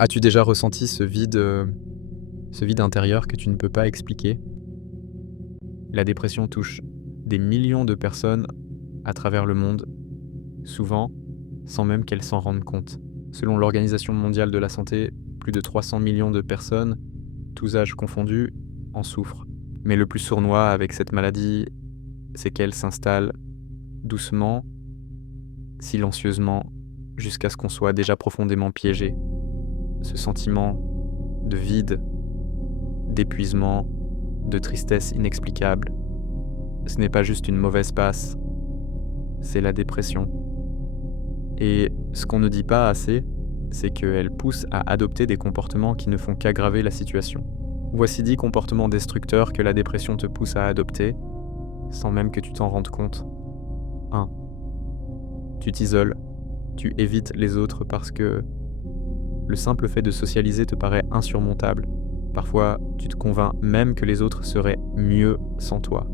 As-tu déjà ressenti ce vide intérieur que tu ne peux pas expliquer? La dépression touche des millions de personnes à travers le monde, souvent sans même qu'elles s'en rendent compte. Selon l'Organisation mondiale de la santé, plus de 300 millions de personnes, tous âges confondus, en souffrent. Mais le plus sournois avec cette maladie, c'est qu'elle s'installe doucement, silencieusement, jusqu'à ce qu'on soit déjà profondément piégé. Ce sentiment de vide, d'épuisement, de tristesse inexplicable, ce n'est pas juste une mauvaise passe, c'est la dépression. Et ce qu'on ne dit pas assez, c'est qu'elle pousse à adopter des comportements qui ne font qu'aggraver la situation. Voici 10 comportements destructeurs que la dépression te pousse à adopter, sans même que tu t'en rendes compte. 1. Tu t'isoles, tu évites les autres parce que le simple fait de socialiser te paraît insurmontable. Parfois, tu te convaincs même que les autres seraient mieux sans toi.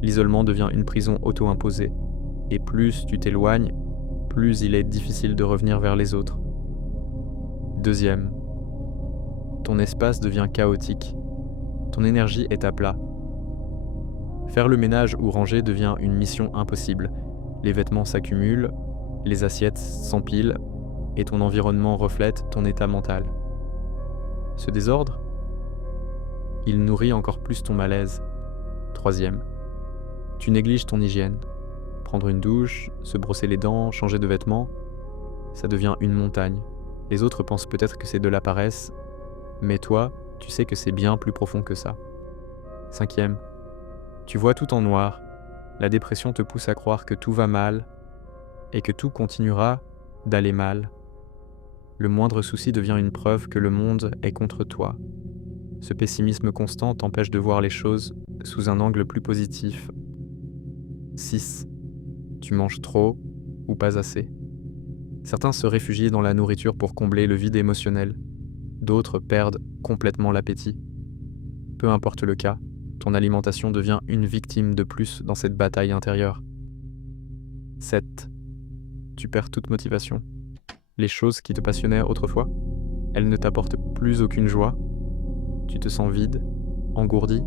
L'isolement devient une prison auto-imposée, et plus tu t'éloignes, plus il est difficile de revenir vers les autres. 2. Ton espace devient chaotique. Ton énergie est à plat. Faire le ménage ou ranger devient une mission impossible. Les vêtements s'accumulent, les assiettes s'empilent, et ton environnement reflète ton état mental. Ce désordre, il nourrit encore plus ton malaise. 3. Tu négliges ton hygiène. Prendre une douche, se brosser les dents, changer de vêtements, ça devient une montagne. Les autres pensent peut-être que c'est de la paresse, mais toi, tu sais que c'est bien plus profond que ça. 5. Tu vois tout en noir. La dépression te pousse à croire que tout va mal et que tout continuera d'aller mal. Le moindre souci devient une preuve que le monde est contre toi. Ce pessimisme constant t'empêche de voir les choses sous un angle plus positif. 6. Tu manges trop ou pas assez. Certains se réfugient dans la nourriture pour combler le vide émotionnel. D'autres perdent complètement l'appétit. Peu importe le cas, ton alimentation devient une victime de plus dans cette bataille intérieure. 7. Tu perds toute motivation. Les choses qui te passionnaient autrefois, elles ne t'apportent plus aucune joie. Tu te sens vide, engourdi.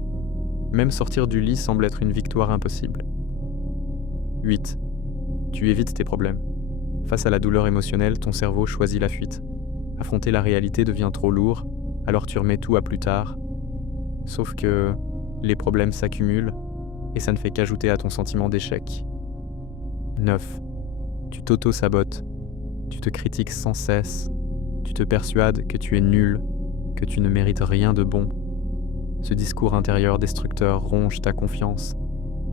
Même sortir du lit semble être une victoire impossible. 8. Tu évites tes problèmes. Face à la douleur émotionnelle, ton cerveau choisit la fuite. Affronter la réalité devient trop lourd, alors tu remets tout à plus tard. Sauf que les problèmes s'accumulent et ça ne fait qu'ajouter à ton sentiment d'échec. 9. Tu t'auto-sabotes. Tu te critiques sans cesse. Tu te persuades que tu es nul, que tu ne mérites rien de bon. Ce discours intérieur destructeur ronge ta confiance,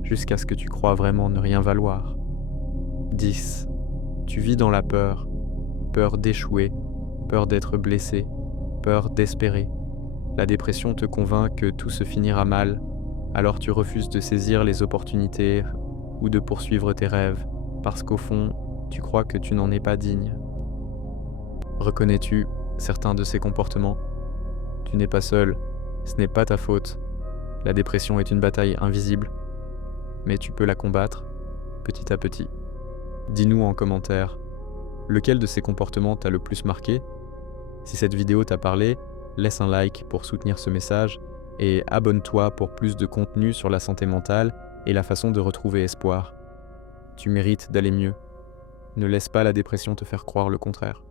jusqu'à ce que tu crois vraiment ne rien valoir. 10. Tu vis dans la peur. Peur d'échouer, peur d'être blessé, peur d'espérer. La dépression te convainc que tout se finira mal, alors tu refuses de saisir les opportunités ou de poursuivre tes rêves, parce qu'au fond, tu crois que tu n'en es pas digne. Reconnais-tu certains de ces comportements? Tu n'es pas seul, ce n'est pas ta faute. La dépression est une bataille invisible, mais tu peux la combattre petit à petit. Dis-nous en commentaire, lequel de ces comportements t'a le plus marqué? Si cette vidéo t'a parlé, laisse un like pour soutenir ce message et abonne-toi pour plus de contenu sur la santé mentale et la façon de retrouver espoir. Tu mérites d'aller mieux. Ne laisse pas la dépression te faire croire le contraire.